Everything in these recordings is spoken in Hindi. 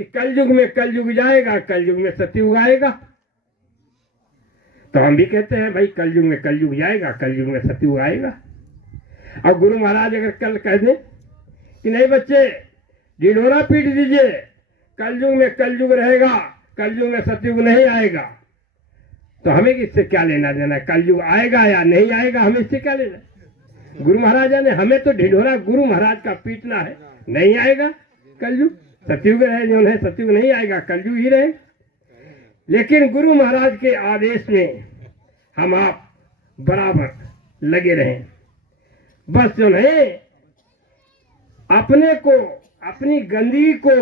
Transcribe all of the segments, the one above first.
कि कलयुग में कलयुग जाएगा, कलयुग में सतयुग आएगा। तो हम भी कहते हैं भाई कलयुग में कलयुग जाएगा, कलयुग में सतयुग आएगा। और गुरु महाराज अगर कल कह दें कि नहीं बच्चे ढिढोरा पीट दीजिए, कलयुग में कलयुग रहेगा, कलयुग में सतयुग नहीं आएगा, तो हमें इससे क्या लेना देना? कलयुग आएगा या नहीं आएगा, हमें इससे क्या लेना? गुरु महाराज ने हमें तो ढिढोरा गुरु महाराज का पीटना है। नहीं आएगा कलयुग, सतयुग रहे जो है, सतयुग नहीं आएगा, कलयुग ही रहे। लेकिन गुरु महाराज के आदेश में हम आप बराबर लगे रहें। बस जो है अपने को, अपनी गंदगी को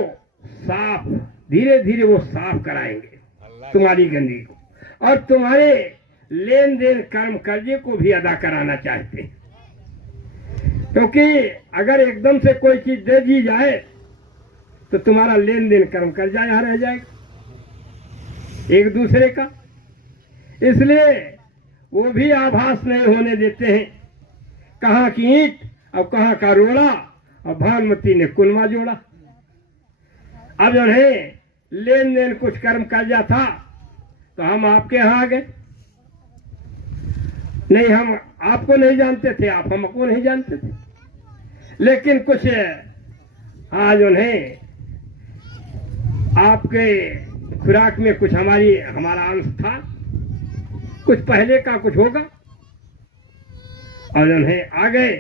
साफ, धीरे धीरे वो साफ कराएंगे तुम्हारी गंदगी को, और तुम्हारे लेन देन कर्म कर्जे को भी अदा कराना चाहते हैं। क्योंकि अगर एकदम से कोई चीज दे दी जाए तो तुम्हारा लेन देन कर्म कर्जा यहां रह जाएगा एक दूसरे का। इसलिए वो भी आभास नहीं होने देते हैं, कहाँ की ईंट और कहाँ का रोड़ा, और भानुमती ने कुलमा जोड़ा। अब जो है लेन देन कुछ कर्म कर्जा था तो हम आपके यहां आ गए। नहीं, हम आपको नहीं जानते थे, आप हमको नहीं जानते थे, लेकिन कुछ आज उन्हें आपके खुराक में कुछ हमारा अंश था, कुछ पहले का कुछ होगा, और उन्हें आ गए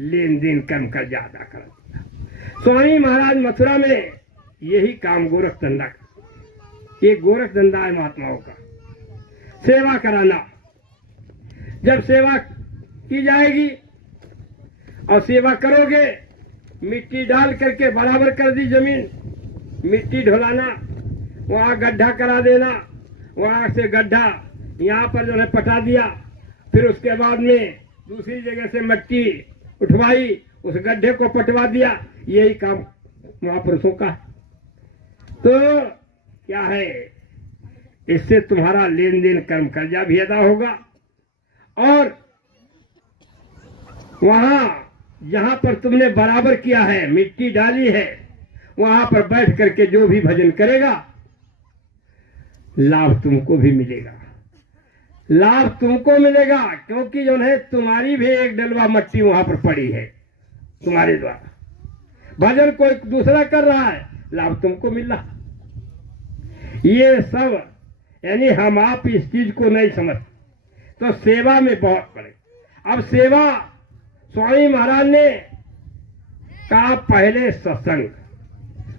लेन देन कर्म कर ज्यादा कर दिया। स्वामी महाराज मथुरा में यही काम गोरख धंधा का, ये गोरख धंधा है महात्माओं का, सेवा कराना। जब सेवा की जाएगी और सेवा करोगे, मिट्टी डाल करके बराबर कर दी जमीन, मिट्टी ढोलाना, वहां गड्ढा करा देना, वहां से गड्ढा यहाँ पर जो है पटा दिया, फिर उसके बाद में दूसरी जगह से मिट्टी उठवाई, उस गड्ढे को पटवा दिया। यही काम महापुरुषों का। तो क्या है, इससे तुम्हारा लेन देन कर्म कर्जा भी अदा होगा, और वहां जहां पर तुमने बराबर किया है, मिट्टी डाली है, वहां पर बैठ करके जो भी भजन करेगा लाभ तुमको भी मिलेगा, लाभ तुमको मिलेगा। क्योंकि जो है तुम्हारी भी एक डलवा मट्टी वहां पर पड़ी है, तुम्हारे द्वारा भजन कोई दूसरा कर रहा है, लाभ तुमको मिल रहा। ये सब यानी हम आप इस चीज को नहीं समझते, तो सेवा में बहुत पड़े। अब सेवा स्वामी महाराज ने कहा पहले सत्संग,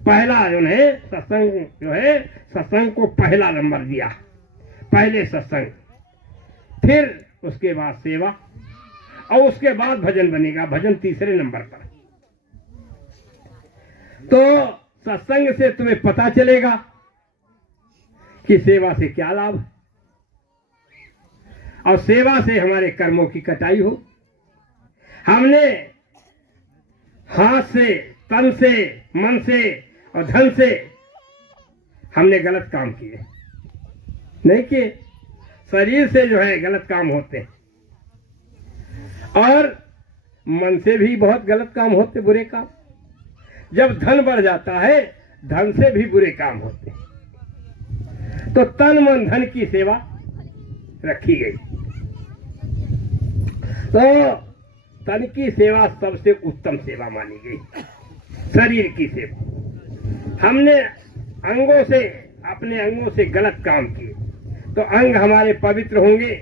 पहला जो है सत्संग, जो है सत्संग को पहला नंबर दिया, पहले सत्संग, फिर उसके बाद सेवा, और उसके बाद भजन बनेगा, भजन तीसरे नंबर पर। तो सत्संग से तुम्हें पता चलेगा कि सेवा से क्या लाभ है, और सेवा से हमारे कर्मों की कटाई हो। हमने हाथ से, तन से, मन से और धन से हमने गलत काम किए नहीं किए। शरीर से जो है गलत काम होते हैं, और मन से भी बहुत गलत काम होते, बुरे काम। जब धन बढ़ जाता है, धन से भी बुरे काम होते हैं। तो तन मन धन की सेवा रखी गई। तो तन की सेवा सबसे उत्तम सेवा मानी गई, शरीर की सेवा। हमने अंगों से, अपने अंगों से गलत काम किए तो अंग हमारे पवित्र होंगे।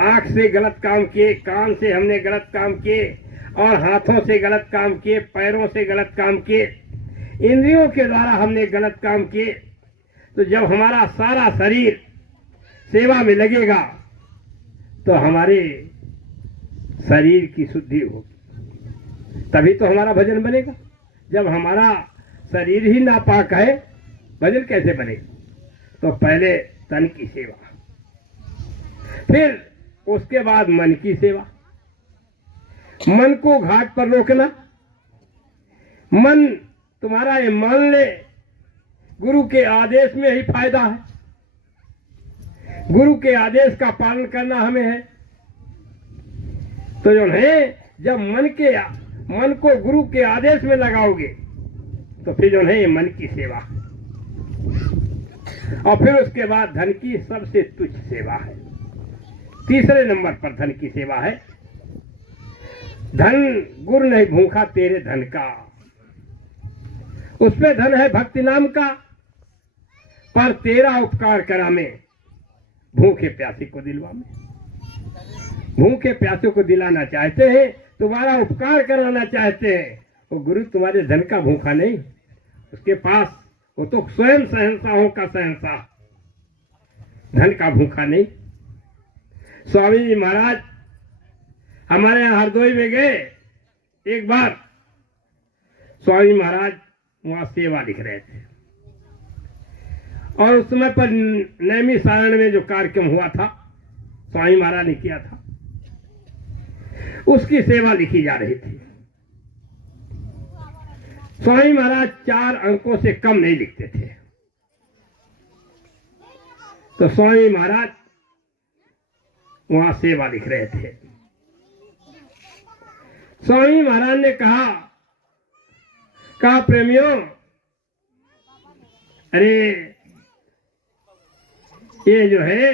आंख से गलत काम किए, कान से हमने गलत काम किए, और हाथों से गलत काम किए, पैरों से गलत काम किए, इंद्रियों के द्वारा हमने गलत काम किए। तो जब हमारा सारा शरीर सेवा में लगेगा तो हमारे शरीर की शुद्धि होगी, तभी तो हमारा भजन बनेगा। जब हमारा शरीर ही नापाक है, भजन कैसे बनेगा? तो पहले तन की सेवा, फिर उसके बाद मन की सेवा। मन को घाट पर रोकना। मन तुम्हारा ये मान ले गुरु के आदेश में ही फायदा है, गुरु के आदेश का पालन करना हमें है। तो जो है, जब मन को गुरु के आदेश में लगाओगे तो फिर जो है ये मन की सेवा, और फिर उसके बाद धन की सबसे तुच्छ सेवा है। तीसरे नंबर पर धन की सेवा है। धन गुरु नहीं भूखा तेरे धन का, उसमें धन है भक्ति नाम का, पर तेरा उपकार करा में भूखे प्यासे को दिलवा में। भूखे प्यासे को दिलाना चाहते हैं, तुम्हारा उपकार कराना चाहते हैं, वो गुरु तुम्हारे धन का भूखा नहीं, उसके पास वो तो स्वयं शहंशाहों का शहंशाह, धन का भूखा नहीं। स्वामी जी महाराज हमारे यहाँ हरदोई में गए, एक बार स्वामी महाराज वहां सेवा लिख रहे थे, और उस समय पर नैमी सारण में जो कार्यक्रम हुआ था स्वामी महाराज ने किया था, उसकी सेवा लिखी जा रही थी। स्वामी महाराज 4 अंकों से कम नहीं लिखते थे, तो स्वामी महाराज वहां सेवा लिख रहे थे। स्वामी महाराज ने कहा प्रेमियों, अरे ये जो है,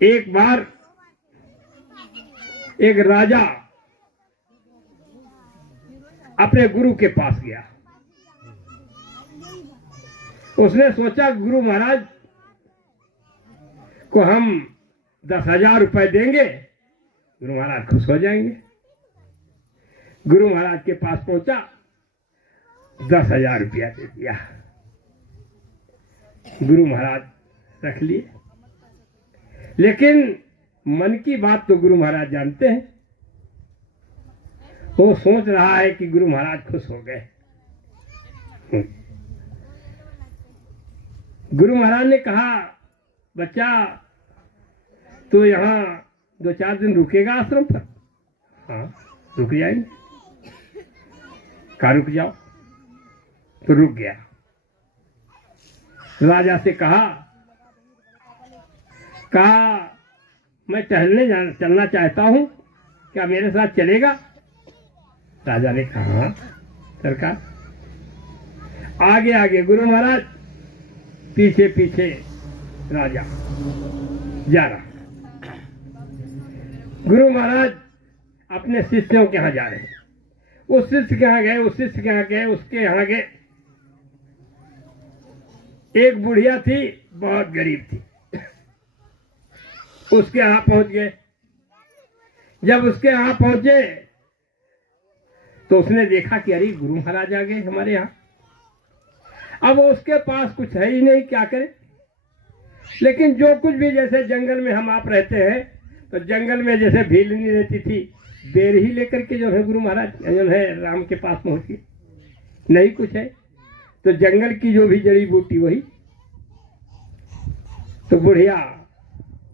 एक बार एक राजा अपने गुरु के पास गया। उसने सोचा गुरु महाराज को हम 10,000 रुपए देंगे, गुरु महाराज खुश हो जाएंगे। गुरु महाराज के पास पहुंचा, 10,000 रुपया दे दिया। गुरु महाराज रख लिए, लेकिन मन की बात तो गुरु महाराज जानते हैं। वो सोच रहा है कि गुरु महाराज खुश हो गए। गुरु महाराज ने कहा, बच्चा तो यहाँ 2-4 दिन रुकेगा आश्रम पर? हाँ, रुक जाएंगे। कहा रुक जाओ, तो रुक गया। राजा से कहा मैं चलना चाहता हूं, क्या मेरे साथ चलेगा? राजा ने कहा हाँ सरकार। आगे आगे गुरु महाराज, पीछे पीछे राजा जा रहा। गुरु महाराज अपने शिष्यों के यहाँ जा रहे हैं। उस शिष्य के यहाँ गए, उस शिष्य के यहाँ गए, उसके यहाँ गए। एक बुढ़िया थी, बहुत गरीब थी, उसके यहाँ पहुंच गए। जब उसके यहाँ पहुंचे तो उसने देखा कि अरे गुरु महाराज आ गए हमारे यहाँ। अब उसके पास कुछ है ही नहीं, क्या करे। लेकिन जो कुछ भी, जैसे जंगल में हम आप रहते हैं, तो जंगल में जैसे भीड़ नहीं रहती थी, बेर ही लेकर के जो है गुरु महाराज जो है राम के पास पहुंच गए। नहीं कुछ है तो जंगल की जो भी जड़ी बूटी वही। तो बुढ़िया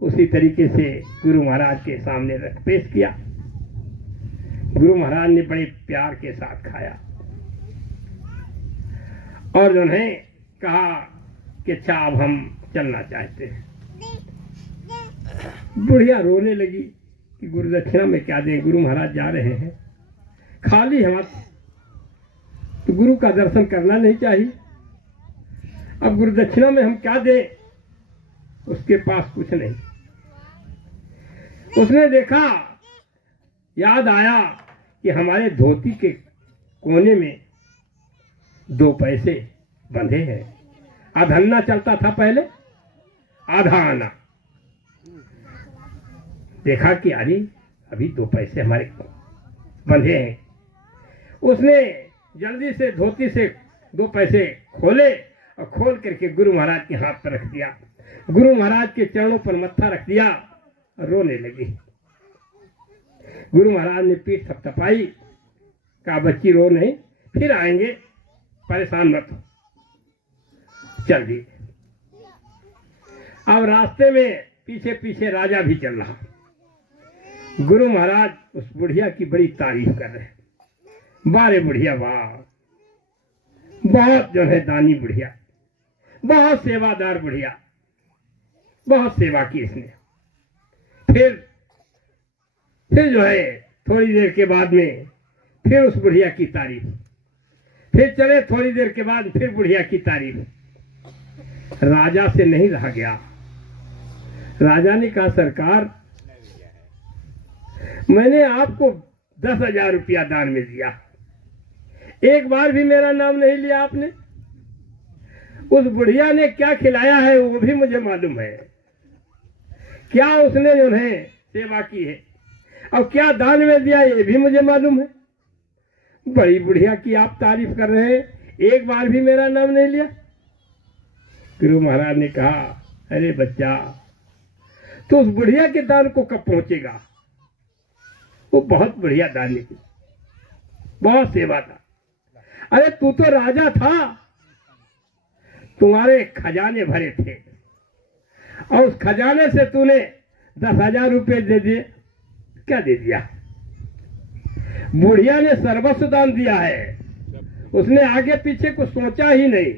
उसी तरीके से गुरु महाराज के सामने रख पेश किया। गुरु महाराज ने बड़े प्यार के साथ खाया और जो है कहा कि अच्छा अब हम चलना चाहते हैं। बुढ़िया रोने लगी कि गुरु दक्षिणा में क्या दें, गुरु महाराज जा रहे हैं, खाली हम तो गुरु का दर्शन करना नहीं चाहिए। अब गुरु दक्षिणा में हम क्या दें, उसके पास कुछ नहीं। उसने देखा, याद आया कि हमारे धोती के कोने में 2 पैसे बंधे हैं। आधा चलता था पहले, आधा आना। देखा कि अरे अभी 2 पैसे हमारे बंधे हैं। उसने जल्दी से धोती से 2 पैसे खोले और खोल करके गुरु महाराज के हाथ पर रख दिया। गुरु महाराज के चरणों पर मत्था रख दिया और रोने लगी। गुरु महाराज ने पीठ थपथपाई, कहा बच्ची रो नहीं, फिर आएंगे, परेशान मत हो, चल दी। अब रास्ते में पीछे पीछे राजा भी चल रहा। गुरु महाराज उस बुढ़िया की बड़ी तारीफ कर रहे। बारे बुढ़िया वाह, बहुत जो है दानी बुढ़िया, बहुत सेवादार बुढ़िया, बहुत सेवा की इसने। फिर जो है थोड़ी देर के बाद में फिर उस बुढ़िया की तारीफ, फिर चले, थोड़ी देर के बाद फिर बुढ़िया की तारीफ। राजा से नहीं रहा गया। राजा ने कहा, सरकार मैंने आपको 10,000 रुपया दान में दिया, एक बार भी मेरा नाम नहीं लिया आपने। उस बुढ़िया ने क्या खिलाया है वो भी मुझे मालूम है, क्या उसने जो है सेवा की है और क्या दान में दिया ये भी मुझे मालूम है। बड़ी बुढ़िया की आप तारीफ कर रहे हैं, एक बार भी मेरा नाम नहीं लिया। गुरु महाराज ने कहा, अरे बच्चा, तो उस बुढ़िया के दान को कब पहुंचेगा? वो बहुत बढ़िया दानी थी, बहुत सेवा था। अरे तू तो राजा था, तुम्हारे खजाने भरे थे और उस खजाने से तूने 10,000 रुपये दे दिए, क्या दे दिया? बुढ़िया ने सर्वस्व दान दिया है, उसने आगे पीछे कुछ सोचा ही नहीं।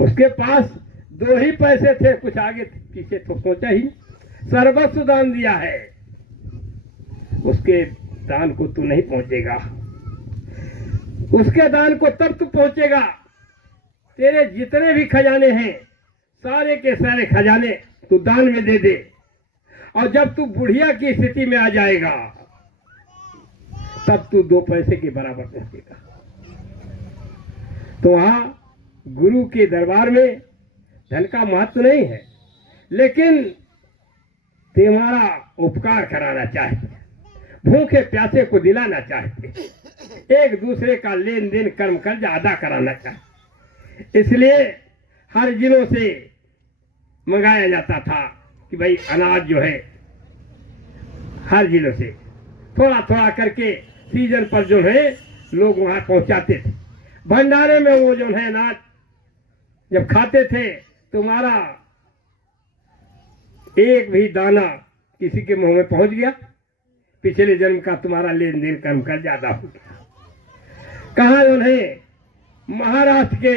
उसके पास 2 ही पैसे थे, कुछ आगे पीछे तो सोचा ही नहीं, सर्वस्व दान दिया है। उसके दान को तू नहीं पहुंचेगा, उसके दान को तब तू पहुंचेगा तेरे जितने भी खजाने हैं सारे के सारे खजाने तू दान में दे दे, और जब तू बुढ़िया की स्थिति में आ जाएगा तब तू 2 पैसे के बराबर पहुंचेगा। तो वहां गुरु के दरबार में धन का महत्व नहीं है, लेकिन तुम्हारा उपकार कराना चाहते, भूखे प्यासे को दिलाना चाहते, एक दूसरे का लेन देन कर्म कर्ज अदा कराना चाहते। इसलिए हर जिलों से मंगाया जाता था कि भाई अनाज जो है हर जिलों से थोड़ा थोड़ा करके सीजन पर जो है लोग वहां पहुंचाते थे। भंडारे में वो जो है अनाज जब खाते थे, तुम्हारा एक भी दाना किसी के मुंह में पहुंच गया, पिछले जन्म का तुम्हारा लेन देन कर्म कर ज्यादा हो गया। कहा जो है महाराष्ट्र के,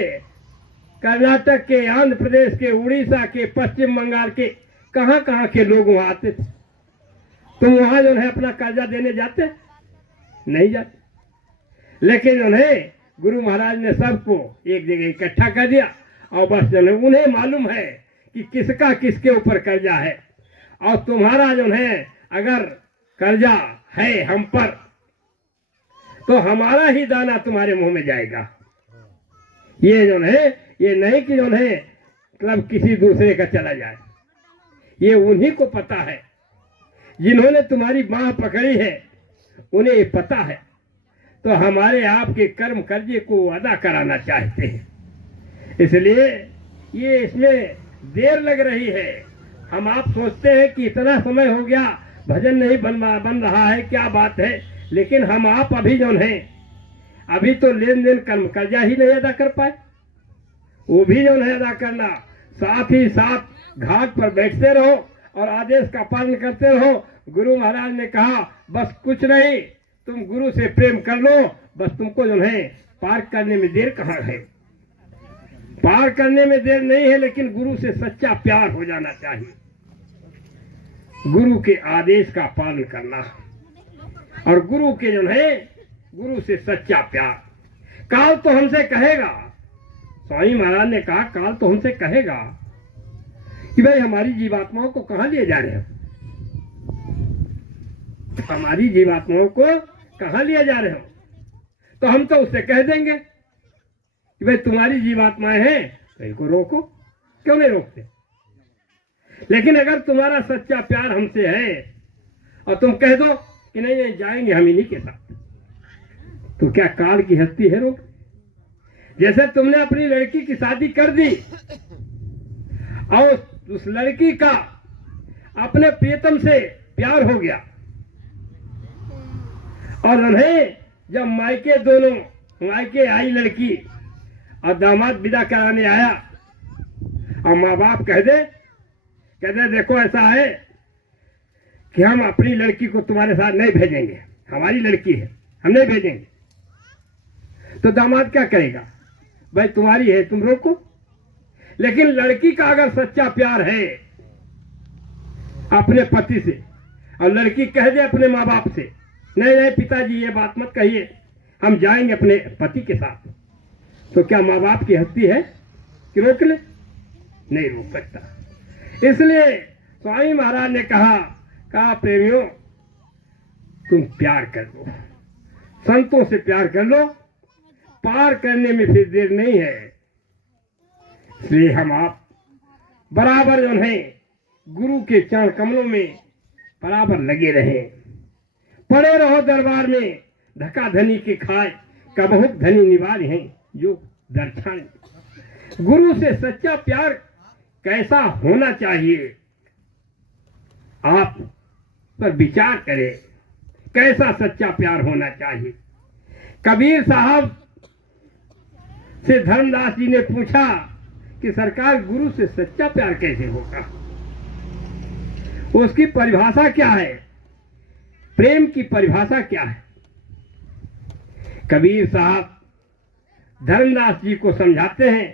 कर्नाटक के, आंध्र प्रदेश के, उड़ीसा के, पश्चिम बंगाल के, कहां कहां के लोग वहां आते थे। तुम वहां जो है अपना कर्जा देने जाते नहीं जाते, लेकिन जो है गुरु महाराज ने सबको एक जगह इकट्ठा कर दिया और बस जो है उन्हें मालूम है कि किसका किसके ऊपर कर्जा है, और तुम्हारा जो है अगर कर्जा है हम पर तो हमारा ही दाना तुम्हारे मुंह में जाएगा। ये जो है ये नहीं कि जो है मतलब किसी दूसरे का चला जाए, ये उन्हीं को पता है जिन्होंने तुम्हारी बाह पकड़ी है, उन्हें ये पता है। तो हमारे आपके कर्म कर्जे को अदा कराना चाहते हैं, इसलिए ये इसमें देर लग रही है। हम आप सोचते हैं कि इतना समय हो गया भजन नहीं बन रहा है, क्या बात है, लेकिन हम आप अभी जो है अभी तो लेन देन कर्म कर्जा ही नहीं अदा कर पाए, वो भी जो है अदा करना। साथ ही साथ घाट पर बैठते रहो और आदेश का पालन करते रहो। गुरु महाराज ने कहा बस कुछ नहीं, तुम गुरु से प्रेम कर लो, बस तुमको जो है पार करने में देर कहाँ है, पार करने में देर नहीं है, लेकिन गुरु से सच्चा प्यार हो जाना चाहिए। गुरु के आदेश का पालन करना और गुरु के जो है गुरु से सच्चा प्यार। काल तो हमसे कहेगा, स्वामी महाराज ने कहा काल तो हमसे कहेगा कि भाई हमारी जीवात्माओं को कहां लिए जा रहे हो, हमारी जीवात्माओं को कहां लिया जा रहे हो। तो हम तो उससे कह देंगे कि भाई तुम्हारी जीवात्माएं हैं तो इनको रोको, क्यों नहीं रोकते। लेकिन अगर तुम्हारा सच्चा प्यार हमसे है और तुम कह दो कि नहीं नहीं जाएंगे हम इन्हीं के साथ, तो क्या काल की हस्ती है रोक। जैसे तुमने अपनी लड़की की शादी कर दी और उस लड़की का अपने प्रियतम से प्यार हो गया और उन्हें जब मायके दोनों मायके आई लड़की और दामाद विदा कराने आया और माँ बाप कह दे देखो ऐसा है कि हम अपनी लड़की को तुम्हारे साथ नहीं भेजेंगे, हमारी लड़की है हम नहीं भेजेंगे, तो दामाद क्या करेगा, भाई तुम्हारी है तुम रोको। लेकिन लड़की का अगर सच्चा प्यार है अपने पति से और लड़की कह दे अपने माँ बाप से नहीं नहीं पिताजी ये बात मत कहिए, हम जाएंगे अपने पति के साथ। तो क्या माँ बाप की हस्ती है कि रोक ले? नहीं रोक सकता। इसलिए स्वामी महाराज ने कहा प्रेमियों, तुम प्यार कर लो, संतों से प्यार कर लो, पार करने में फिर देर नहीं है। इसलिए हम आप बराबर जो है गुरु के चरण कमलों में बराबर लगे रहे, पड़े रहो दरबार में, धक्का धनी के खाए का बहुत धनी निवार हैं जो दर्शन। गुरु से सच्चा प्यार कैसा होना चाहिए, आप पर विचार करें, कैसा सच्चा प्यार होना चाहिए। कबीर साहब से धर्मदास जी ने पूछा कि सरकार गुरु से सच्चा प्यार कैसे होगा, उसकी परिभाषा क्या है, प्रेम की परिभाषा क्या है। कबीर साहब धर्मदास जी को समझाते हैं,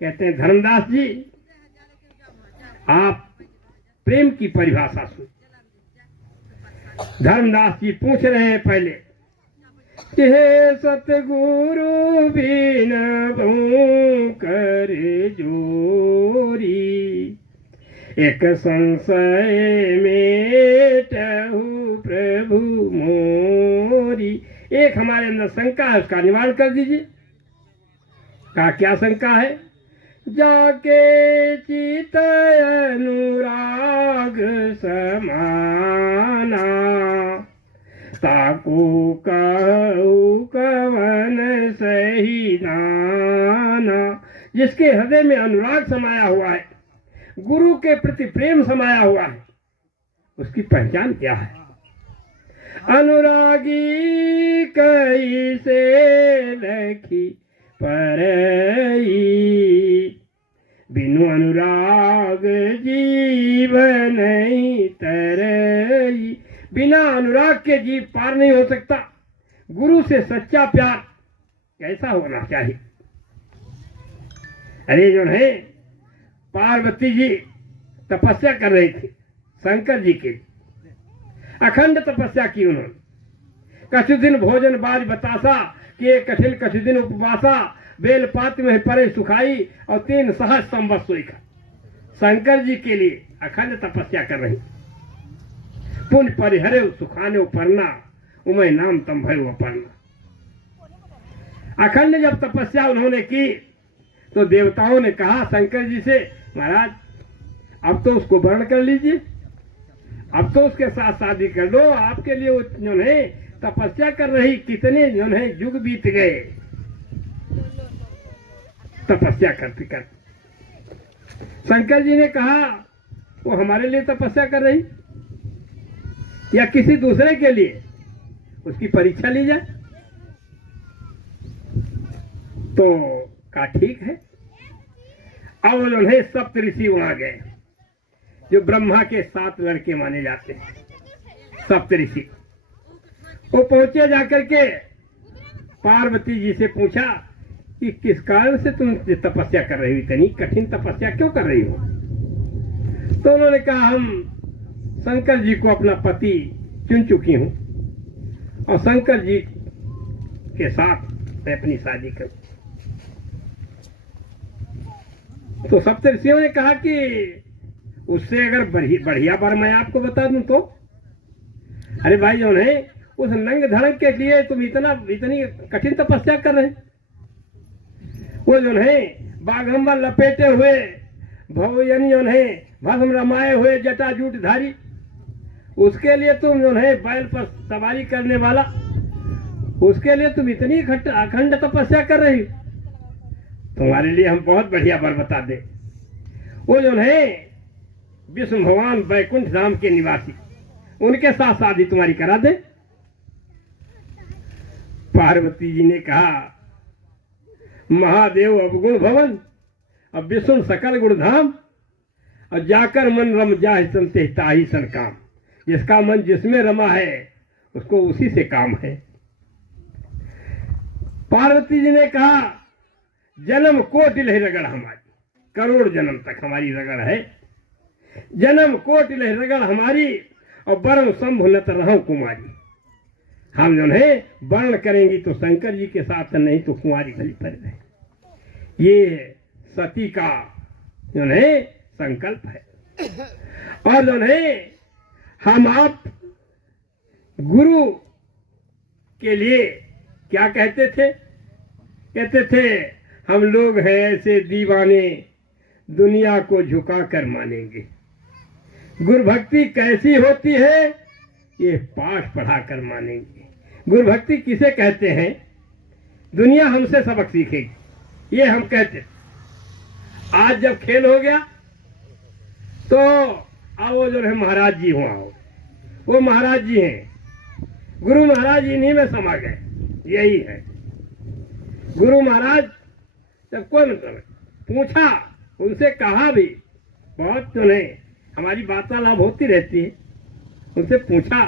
कहते हैं धर्मदास जी आप प्रेम की परिभाषा सुन। धर्मदास जी पूछ रहे हैं पहले, हे सतगुरु बिन कर जोरी, एक संशय मेटहु प्रभु मोरी। एक हमारे अंदर शंका है, उसका निवारण कर दीजिए। का क्या शंका है? जाके चित अनुराग समाना, ताको कहू कवन सही नाना। जिसके हृदय में अनुराग समाया हुआ है, गुरु के प्रति प्रेम समाया हुआ है, उसकी पहचान क्या है? अनुरागी कई से लखी परई, बिनु अनुराग जीवन नहीं तरई। बिना अनुराग के जीव पार नहीं हो सकता। गुरु से सच्चा प्यार कैसा होना चाहिए? अरे जो है पार्वती जी तपस्या कर रही थी शंकर जी के, अखंड तपस्या की उन्होंने। कछु दिन भोजन बाज बतासा, कि कठिन कछु दिन उपवासा, बेल पात में परे सुखाई, और 3 सहज संवत्सर सोई खा। शंकर जी के लिए अखंड तपस्या कर रही। पुण्य परिहरे सुखाने उपरना, उमय नाम तम भय अपरना। अखंड जब तपस्या उन्होंने की तो देवताओं ने कहा शंकर जी से, महाराज अब तो उसको वर्ण कर लीजिए, अब तो उसके साथ शादी कर लो। आपके लिए जो है तपस्या कर रही, कितने जो है युग बीत गए तपस्या करते करते। शंकर जी ने कहा वो हमारे लिए तपस्या कर रही या किसी दूसरे के लिए, उसकी परीक्षा ली जाए। तो कहा ठीक है। अब उन्हें सप्त ऋषि वहां गए, जो ब्रह्मा के 7 लड़के माने जाते हैं, सप्त ऋषि। वो पहुंचे जाकर के पार्वती जी से पूछा कि किस कारण से तुम तपस्या कर रही हो, इतनी कठिन तपस्या क्यों कर रही हो? तो उन्होंने कहा हम शंकर जी को अपना पति चुन चुकी हूं और शंकर जी के साथ मैं अपनी शादी करूं। तो सप्तऋषियों ने कहा कि उससे अगर बढ़िया वर मैं आपको बता दूं तो। अरे भाई जो है उस नंग धड़क के लिए तुम इतनी कठिन तपस्या कर रहे। वो जो है बाघंबर लपेटे हुए भवयनी जो है भस्म रमाए हुए जटाजूट धारी, उसके लिए तुम जो है बैल पर सवारी करने वाला, उसके लिए तुम इतनी अखंड तपस्या कर रही। तुम्हारे लिए हम बहुत बढ़िया वर बता दे। वो जो है विष्णु भगवान बैकुंठ धाम के निवासी, उनके साथ शादी तुम्हारी करा दे। पार्वती जी ने कहा महादेव अवगुण भवन, अब विष्णु सकल गुण धाम, और जाकर मन रम जाहि संते ताहि सन काम। जिसका मन जिसमें रमा है उसको उसी से काम है। पार्वती जी ने कहा जन्म कोटि लह रगड़ हमारी, करोड़ जन्म तक हमारी रगड़ है। जन्म कोटि लह रगड़ हमारी, और बरम शंभु नत रहूं कुमारी। हम जो है वर्ण करेंगी तो शंकर जी के साथ, नहीं तो कुंवारी भली पर रहे। ये सती का जो है संकल्प है। और जो है हम आप गुरु के लिए क्या कहते थे? कहते थे हम लोग हैं ऐसे दीवाने, दुनिया को झुका कर मानेंगे। गुरु भक्ति कैसी होती है? ये पाठ पढ़ा कर मानेंगे। गुरु भक्ति किसे कहते हैं? दुनिया हमसे सबक सीखेगी, ये हम कहते। आज जब खेल हो गया तो आओ जो है महाराज जी हुआ हो, वो महाराज जी हैं, गुरु महाराज इन्हीं में समा गए। यही है गुरु महाराज। जब कोई मतलब पूछा, उनसे कहा भी, बहुत तो नहीं, हमारी वार्तालाप होती रहती है, उनसे पूछा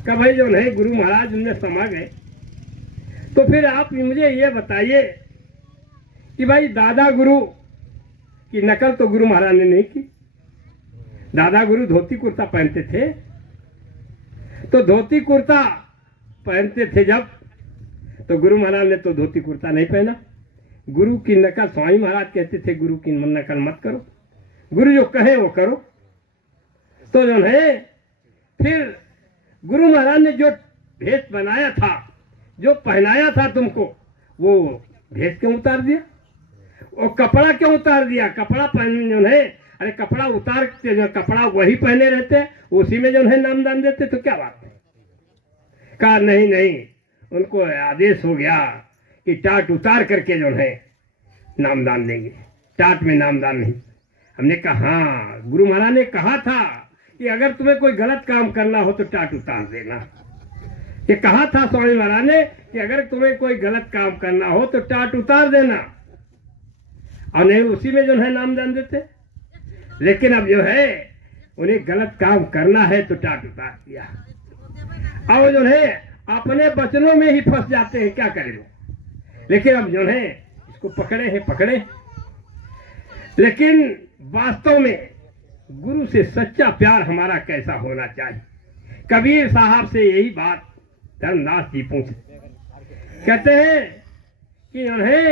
कि भाई जो है गुरु महाराज उनमें समा गए, तो फिर आप मुझे ये बताइए कि भाई दादा गुरु की नकल तो गुरु महाराज ने नहीं की। दादा गुरु धोती कुर्ता पहनते थे, तो धोती कुर्ता पहनते थे जब, तो गुरु महाराज ने तो धोती कुर्ता नहीं पहना। गुरु की नकल स्वामी महाराज कहते थे गुरु की नकल मत करो, गुरु जो कहे वो करो। तो जो है फिर गुरु महाराज ने जो भेष बनाया था, जो पहनाया था तुमको, वो भेष क्यों उतार दिया? वो कपड़ा क्यों उतार दिया? कपड़ा पहन जो है, अरे कपड़ा उतार के जो कपड़ा वही पहने रहते, उसी में जो है नामदान देते, तो क्या बात है? कहा नहीं नहीं, उनको आदेश हो गया कि टाट उतार करके जो है नामदान देंगे, टाट में नामदान नहीं। हमने कहा हाँ, गुरु महाराज ने कहा था कि अगर तुम्हें कोई गलत काम करना हो तो टाट उतार देना। ये कहा था स्वामी महाराज ने कि अगर तुम्हें कोई गलत काम करना हो तो टाट उतार देना, और नहीं उसी में जो है नामदान देते। लेकिन अब जो है उन्हें गलत काम करना है तो टाट उतार दिया। अब जो है अपने वचनों में ही फंस जाते हैं, क्या करें लोग। लेकिन अब जो है इसको पकड़े। लेकिन वास्तव में गुरु से सच्चा प्यार हमारा कैसा होना चाहिए? कबीर साहब से यही बात धर्मदास जी पूछे, कहते हैं कि जो है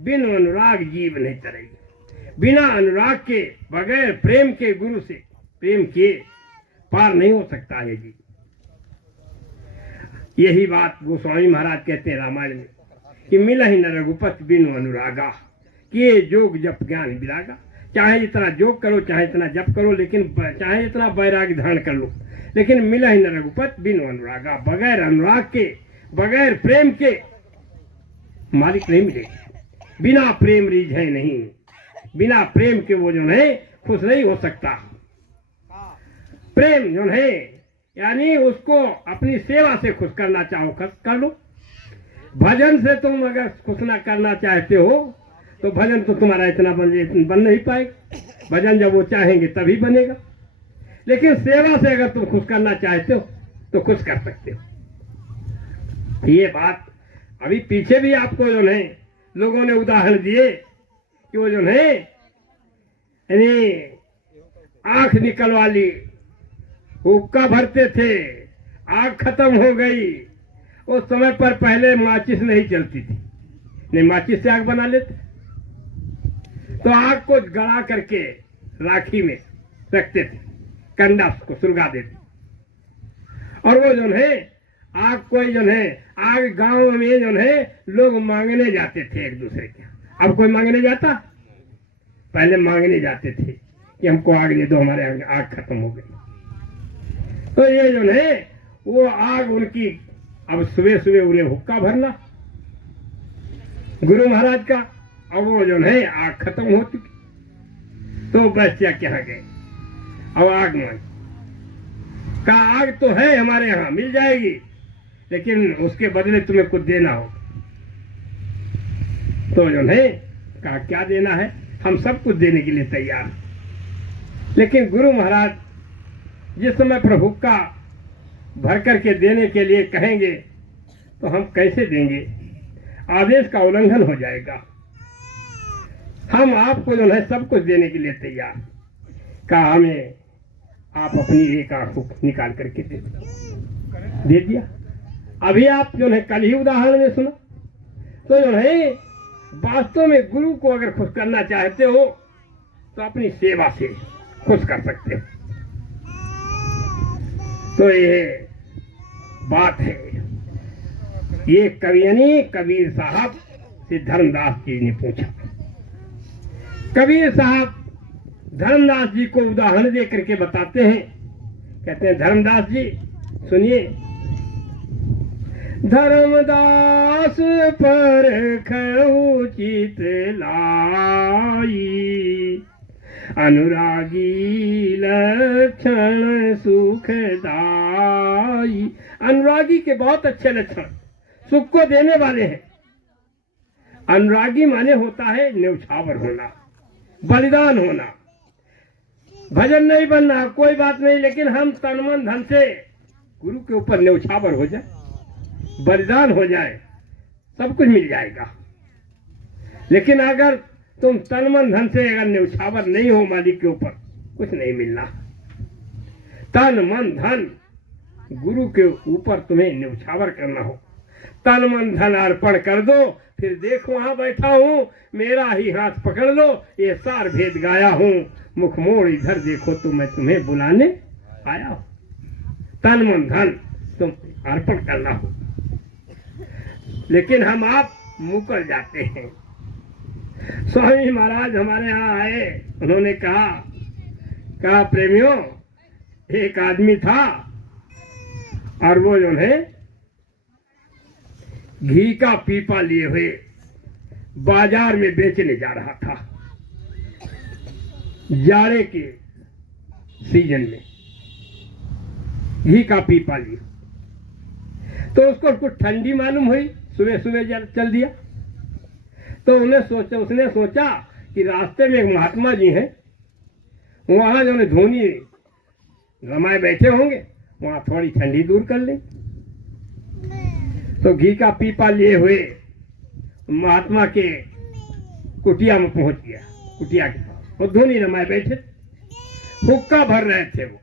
बिन अनुराग जीव नहीं तरेगी। बिना अनुराग के, बगैर प्रेम के, गुरु से प्रेम के पार नहीं हो सकता है जी। यही बात गोस्वामी महाराज कहते हैं रामायण में कि मिला ही न रघुपति बिनु अनुरागा, किए जोग जप ज्ञान विरागा। चाहे जितना जोग करो, चाहे इतना जप करो, लेकिन चाहे इतना वैराग्य धारण कर लो, लेकिन मिला ही न रघुपति बिनु अनुरागा। बगैर अनुराग के, बगैर प्रेम के मालिक नहीं मिलेगा। बिना प्रेम रीझ है नहीं, बिना प्रेम के वो जो है खुश नहीं हो सकता। प्रेम जो है यानी उसको अपनी सेवा से खुश करना चाहो कर लो। भजन से तुम अगर खुश ना करना चाहते हो तो भजन तो तुम्हारा इतना बन नहीं पाएगा। भजन जब वो चाहेंगे तभी बनेगा। लेकिन सेवा से अगर तुम खुश करना चाहते हो तो खुश कर सकते हो। ये बात अभी पीछे भी आपको जो है लोगों ने उदाहरण दिए कि वो जो है यानी आंख निकलवा ली, हुक्का भरते थे, आग खत्म हो गई। उस समय पर पहले माचिस नहीं चलती थी, नहीं माचिस से आग बना लेते, तो आग को गड़ा करके राखी में रखते थे, कंडा को सुलगा देते, और वो जो है आग कोई जो है आग गांव में जो है लोग मांगने जाते थे एक दूसरे के। अब कोई मांगने जाता? पहले मांगने जाते थे कि हमको आग दे दो, हमारे आग खत्म हो गई। तो ये जो है वो आग उनकी, अब सुबह सुबह उन्हें हुक्का भरना गुरु महाराज का, अब वो जो है आग खत्म हो चुकी। तो बैठिया क्या गए, अब आग मांग का आग तो है हमारे यहाँ मिल जाएगी, लेकिन उसके बदले तुम्हें कुछ देना हो। तो जो है कहा क्या देना है, हम सब कुछ देने के लिए तैयार हैं। लेकिन गुरु महाराज जिस समय प्रभु का भर करके देने के लिए कहेंगे तो हम कैसे देंगे? आदेश का उल्लंघन हो जाएगा। हम आपको जो है सब कुछ देने के लिए तैयार। कहा हमें आप अपनी एक आंख निकाल करके दे दिया। अभी आप जो है कल ही उदाहरण में सुना। तो जो है वास्तव में गुरु को अगर खुश करना चाहते हो तो अपनी सेवा से खुश कर सकते हो। तो ये बात है। ये कवियनी कबीर साहब से धर्मदास जी ने पूछा। कबीर साहब धर्मदास जी को उदाहरण दे करके बताते हैं। कहते हैं धर्मदास जी सुनिए। धर्मदास पर खऊ चित लाई, अनुरागी लक्षण सुखदाई। अनुरागी के बहुत अच्छे लक्षण सुख को देने वाले हैं। अनुरागी माने होता है न्यौछावर होना, बलिदान होना। भजन नहीं बनना कोई बात नहीं, लेकिन हम तन मन धन से गुरु के ऊपर न्यौछावर हो जाए, बलिदान हो जाए, सब कुछ मिल जाएगा। लेकिन अगर तुम तन मन धन से अगर न्यौछावर नहीं हो मालिक के ऊपर, कुछ नहीं मिलना। तन मन धन गुरु के ऊपर तुम्हें न्यौछावर करना हो। तन मन धन अर्पण कर दो, फिर देखो वहां बैठा हूं, मेरा ही हाथ पकड़ लो, ये सार भेद गाया हूं, मुख मोड़ इधर देखो तो मैं तुम्हें बुलाने आया हूं। तन मन धन तुम अर्पण करना हो। लेकिन हम आप मुकर जाते हैं। स्वामी महाराज हमारे यहाँ आए, उन्होंने कहा प्रेमियों, एक आदमी था और वो जो है घी का पीपा लिए हुए बाजार में बेचने जा रहा था। जाड़े के सीजन में घी का पीपा लिए, तो उसको कुछ ठंडी मालूम हुई, सुबह सुबह चल दिया। तो उसने सोचा कि रास्ते में एक महात्मा जी हैं, वहां जो है धोनी रमाए बैठे होंगे, वहां थोड़ी ठंडी दूर कर ले। तो घी का पीपा लिए हुए महात्मा के कुटिया में पहुंच गया। कुटिया के पास और धोनी रमाए बैठे, हुक्का भर रहे थे वो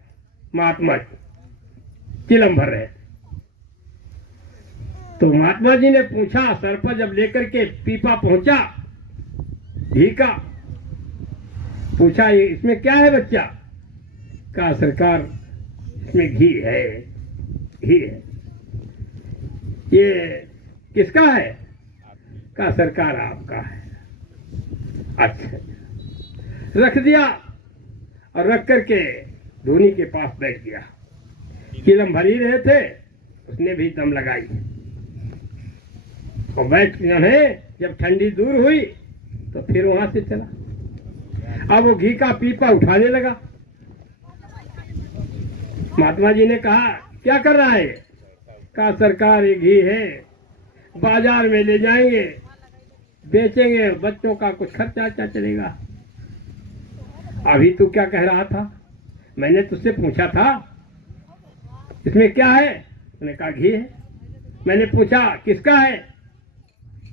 महात्मा जी, चिलम भर रहे थे। तो महात्मा जी ने पूछा, सर पर जब लेकर के पीपा पहुंचा घी का, पूछा ये इसमें क्या है बच्चा? कहा सरकार इसमें घी है, घी है। ये किसका है? कहा सरकार आपका है। अच्छा, रख दिया और रख करके धोनी के पास बैठ गया। चिलम भर ही रहे थे, उसने भी दम लगाई और बैठ है। जब ठंडी दूर हुई तो फिर वहां से चला। अब वो घी का पीपा उठाने लगा। महात्मा जी ने कहा क्या कर रहा है? कहा सरकार ये घी है, बाजार में ले जाएंगे, बेचेंगे, बच्चों का कुछ खर्चा चलेगा। अभी तू क्या कह रहा था? मैंने तुझसे पूछा था इसमें क्या है? उसने कहा घी है। मैंने पूछा किसका है?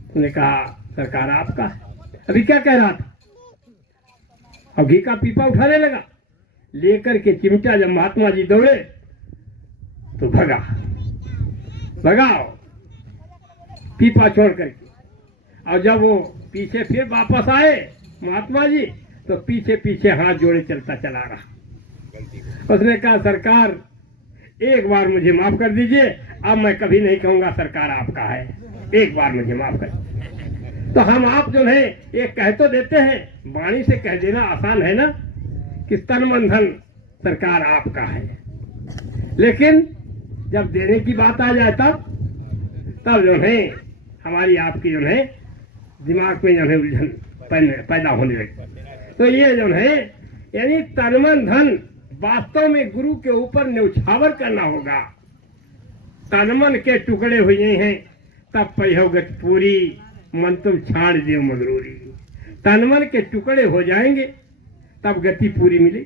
उसने कहा सरकार आपका है। अभी क्या कह रहा था? अब घी का पीपा उठाने लगा, लेकर के चिमटा जब महात्मा जी दौड़े तो भगाओ पीपा छोड़ करके। और जब वो पीछे फिर वापस आए महात्मा जी, तो पीछे पीछे हाथ जोड़े चलता चला रहा। उसने कहा सरकार एक बार मुझे माफ कर दीजिए, अब मैं कभी नहीं कहूंगा सरकार आपका है, एक बार मुझे माफ कर। तो हम आप जो है एक कह तो देते हैं, वाणी से कह देना आसान है ना कि तन मन धन सरकार आपका है, लेकिन जब देने की बात आ जाए तब जो है हमारी आपकी जो है दिमाग में जो है उलझन पैदा होने लगती। तो ये जो है यानी तन मन धन वास्तव में गुरु के ऊपर न्यौछावर करना होगा। तन मन के टुकड़े हुए हैं तब पहो गति पूरी, मन तुम छाड़ दे मगरूरी। तन मन के टुकड़े हो जाएंगे तब गति पूरी मिले।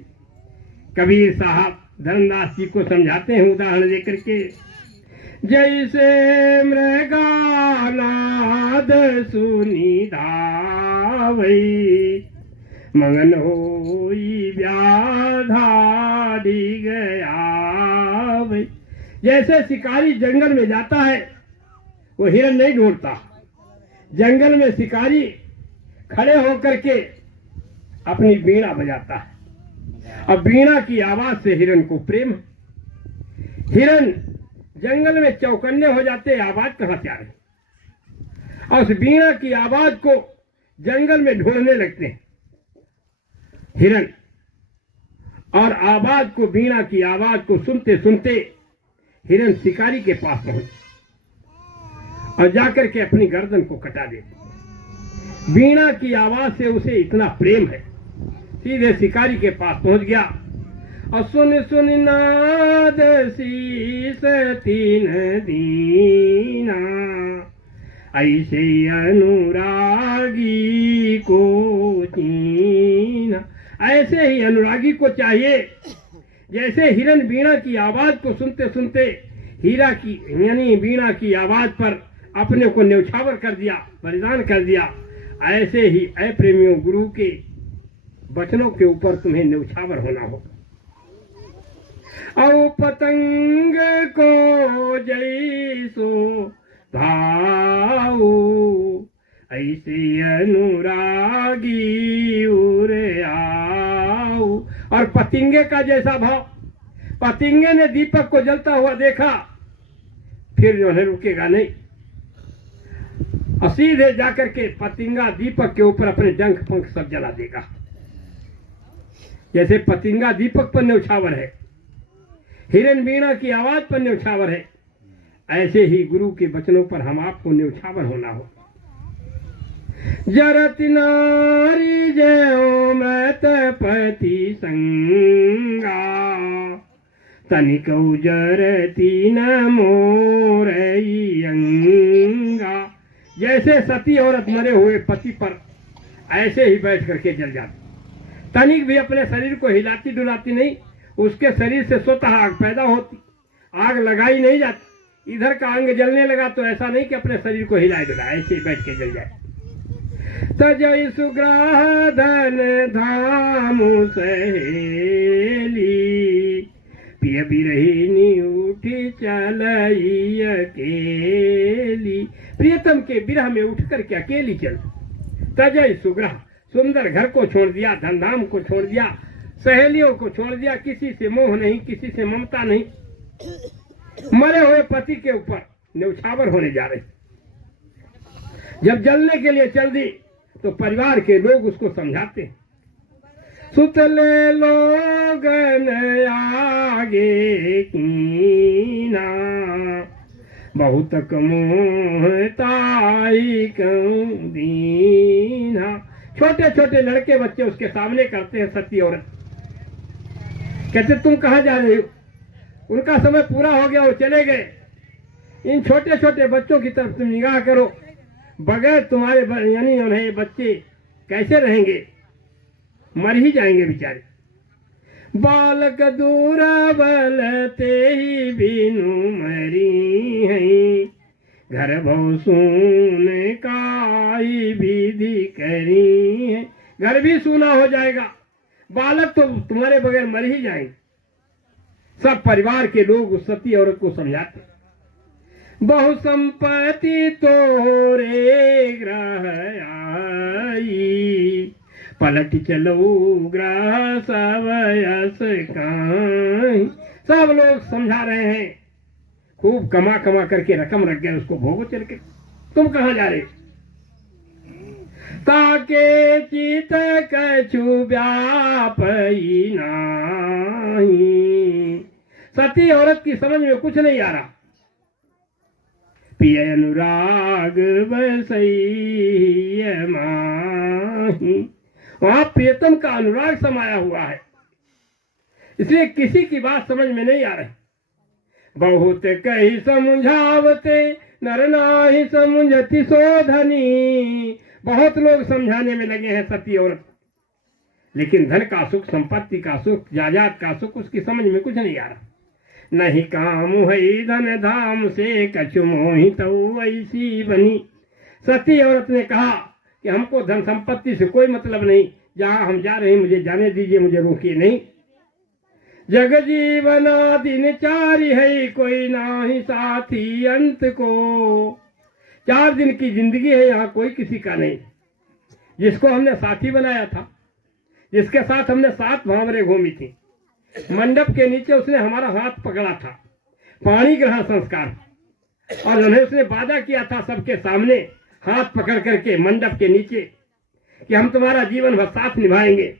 कबीर साहब धर्मदास जी को समझाते हैं उदाहरण लेकर के, जैसे मृगानाद सुनी धावई, मगन होई व्याधारी गया। जैसे शिकारी जंगल में जाता है, वो हिरन नहीं ढूंढता। जंगल में शिकारी खड़े होकर के अपनी वीणा बजाता है, और वीणा की आवाज से हिरन को प्रेम है। हिरन जंगल में चौकन्ने हो जाते, आवाज कहां से आ रही, और उस वीणा की आवाज को जंगल में ढूंढने लगते हैं हिरन, और आवाज को, वीणा की आवाज को सुनते सुनते हिरन शिकारी के पास पहुंचे और जाकर के अपनी गर्दन को कटा देते। वीणा की आवाज से उसे इतना प्रेम है, सीधे शिकारी के पास पहुंच गया और सुन सुन नाद शीस तीन दीना, ऐसे अनुरागी को चीना। ऐसे ही अनुरागी को चाहिए। जैसे हिरन वीणा की आवाज को सुनते सुनते हीरा की यानी वीणा की आवाज पर अपने को न्यौछावर कर दिया, बलिदान कर दिया, ऐसे ही ऐ प्रेमियों गुरु के वचनों के ऊपर तुम्हें न्यौछावर होना हो। औ पतंग को जैसो भाऊ, ऐसे अनुरागी उरे आओ। और पतिंगे का जैसा भाव, पतिंगे ने दीपक को जलता हुआ देखा, फिर जो है रुकेगा नहीं, और सीधे जाकर के पतिंगा दीपक के ऊपर अपने डंक पंख सब जला देगा। जैसे पतिंगा दीपक पर न्यौछावर है, हिरन वीणा की आवाज पर न्यौछावर है, ऐसे ही गुरु के वचनों पर हम आपको न्यौछावर होना हो। जरत नारी जयो मत पति संगा, तनिक जरती न मोरई अंगा। जैसे सती औरत मरे हुए पति पर ऐसे ही बैठ करके जल जाती, तनिक भी अपने शरीर को हिलाती डुलाती नहीं, उसके शरीर से स्वतः आग पैदा होती, आग लगाई नहीं जाती। इधर का अंग जलने लगा तो ऐसा नहीं कि अपने शरीर को हिलाए डुलाए, ऐसे ही बैठ के जल जाए। तजय सुग्राह धन धामु सहेली, पिय बिरहिनी उठी चलई अकेली। प्रियतम के विरह में उठ कर के अकेली चल। तजय सुग्राह, सुंदर घर को छोड़ दिया, धनधाम को छोड़ दिया, सहेलियों को छोड़ दिया, किसी से मोह नहीं, किसी से ममता नहीं, मरे हुए पति के ऊपर न्यौछावर होने जा रहे। जब जलने के लिए चल दी तो परिवार के लोग उसको समझाते, सुतले लोगन आगे कीना, बहुत मोहताई कऊं दीना। छोटे छोटे लड़के बच्चे उसके सामने करते हैं सती औरत, कहते तुम कहाँ जा रहे हो? उनका समय पूरा हो गया, वो चले गए। इन छोटे छोटे बच्चों की तरफ तुम निगाह करो, बगैर तुम्हारे यानी उन्हें बच्चे कैसे रहेंगे, मर ही जाएंगे बेचारे। बालक दूरा बलते ही बिनु मरी हैं, घर भव सून काई विधि करी है। घर भी सूना हो जाएगा, बालक तो तुम्हारे बगैर मर ही जाएंगे। सब परिवार के लोग उस सती औरत को समझाते, बहु संपत्ति तोरे ग्रह आई, पलट चलो ग्रह सब यस काई। सब लोग समझा रहे हैं, खूब कमा कमा करके रकम रख गए, उसको भोगो चल के। तुम कहाँ जा रहे? ताके चित कछु व्यापई नाही। सती औरत की समझ में कुछ नहीं आ रहा। पिय अनुराग बसई माही, वहां प्रियतम का अनुराग समाया हुआ है, इसलिए किसी की बात समझ में नहीं आ रही। बहुत कही समझावते नर नाहि समुझति सोधनी। बहुत लोग समझाने में लगे हैं सती औरत, लेकिन धन का सुख, संपत्ति का सुख, जायदाद का सुख उसकी समझ में कुछ नहीं आ रहा। नहीं काम है धन धाम से कछु मोहि तो ऐसी बनी। सती औरत ने कहा कि हमको धन संपत्ति से कोई मतलब नहीं, जहां हम जा रहे हैं मुझे जाने दीजिए, मुझे रोकिए नहीं। जग जीवना दिन चारि है, कोई नाही साथी अंत को। 4 दिन की जिंदगी है, यहाँ कोई किसी का नहीं। जिसको हमने साथी बनाया था, जिसके साथ हमने 7 भावरें घूमी थी, मंडप के नीचे उसने हमारा हाथ पकड़ा था, पाणी ग्रहण संस्कार, और उन्हें उसने वादा किया था सबके सामने हाथ पकड़ करके मंडप के नीचे कि हम तुम्हारा जीवन भर साथ निभाएंगे।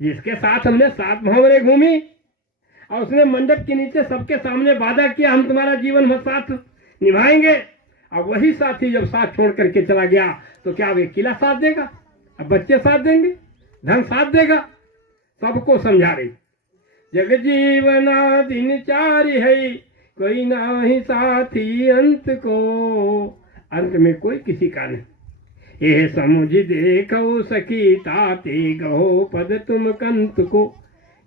जिसके साथ हमने 7 भावरें घूमी और उसने मंडप के नीचे सबके सामने वादा किया हम तुम्हारा जीवन भर साथ निभाएंगे, अब वही साथी जब साथ छोड़ करके चला गया तो क्या वे किला साथ देगा? अब बच्चे साथ देंगे, धन साथ देगा? सबको समझा रही, जग जीवना दिन चारि है, कोई नाही साथी अंत को। अंत में कोई किसी का नहीं। ये समुझ देखो सखी ताते गहो पद तुम कंत को।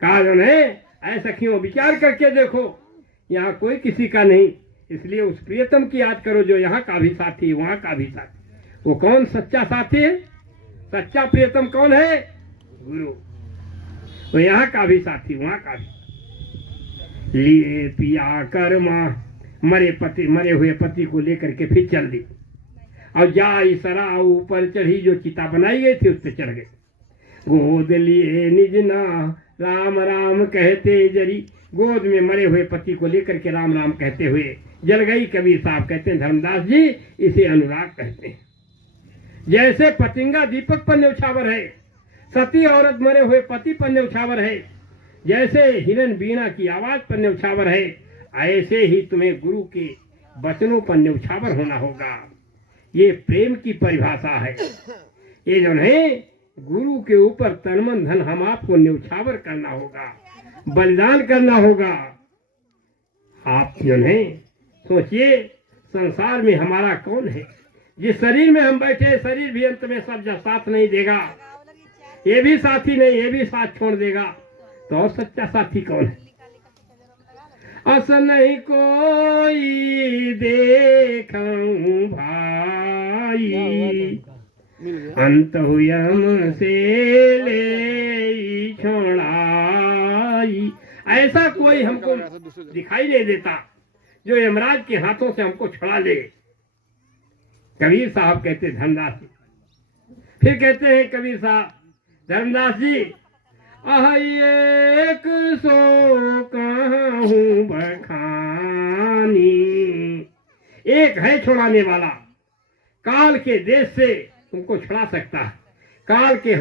कारण है ऐ सखियों, विचार करके देखो, यहाँ कोई किसी का नहीं। इसलिए उस प्रियतम की याद करो जो यहाँ का भी साथी, वहाँ का भी साथी। वो कौन सच्चा साथी है? सच्चा प्रियतम कौन है? गुरु। वो यहाँ का भी साथी, वहाँ का भी। लिए पिया कर माँ मरे हुए पति को लेकर के फिर चल दी, और जाई सरा ऊपर चढ़ी, जो चिता बनाई गई थी उस पर चढ़ गए। गोद लिए निज ना राम राम कहते जरी, गोद में मरे हुए पति को लेकर के राम राम कहते हुए जल गई। कबीर साहब कहते हैं, धर्मदास जी इसे अनुराग कहते हैं। जैसे पतिंगा दीपक पर न्यौछावर है, सती औरत मरे हुए पति पर न्यौछावर है, जैसे हिरण बीणा की आवाज पर न्यौछावर है, ऐसे ही तुम्हें गुरु के वचनों पर न्यौछावर होना होगा। ये प्रेम की परिभाषा है। ये जो है गुरु के ऊपर तन मन धन हम आपको न्यौछावर करना होगा, बलिदान करना होगा। आप जो है सोचिए, संसार में हमारा कौन है? जिस शरीर में हम बैठे, शरीर भी अंत में सब जब साथ नहीं देगा, ये भी साथी नहीं, ये भी साथ छोड़ देगा, तो और सच्चा साथी कौन है? अस नहीं कोई देखूं भाई, अंत हुयम से ले छोड़ाई। ऐसा कोई हमको दिखाई नहीं देता जो यमराज के हाथों से हमको छुड़ा ले। कबीर साहब कहते धर्मदास जी, फिर कहते हैं कबीर साहब, धर्मदास जी एक सो कहूँ बखानी। एक है छुड़ाने वाला, काल के देश से तुमको छुड़ा सकता है, काल के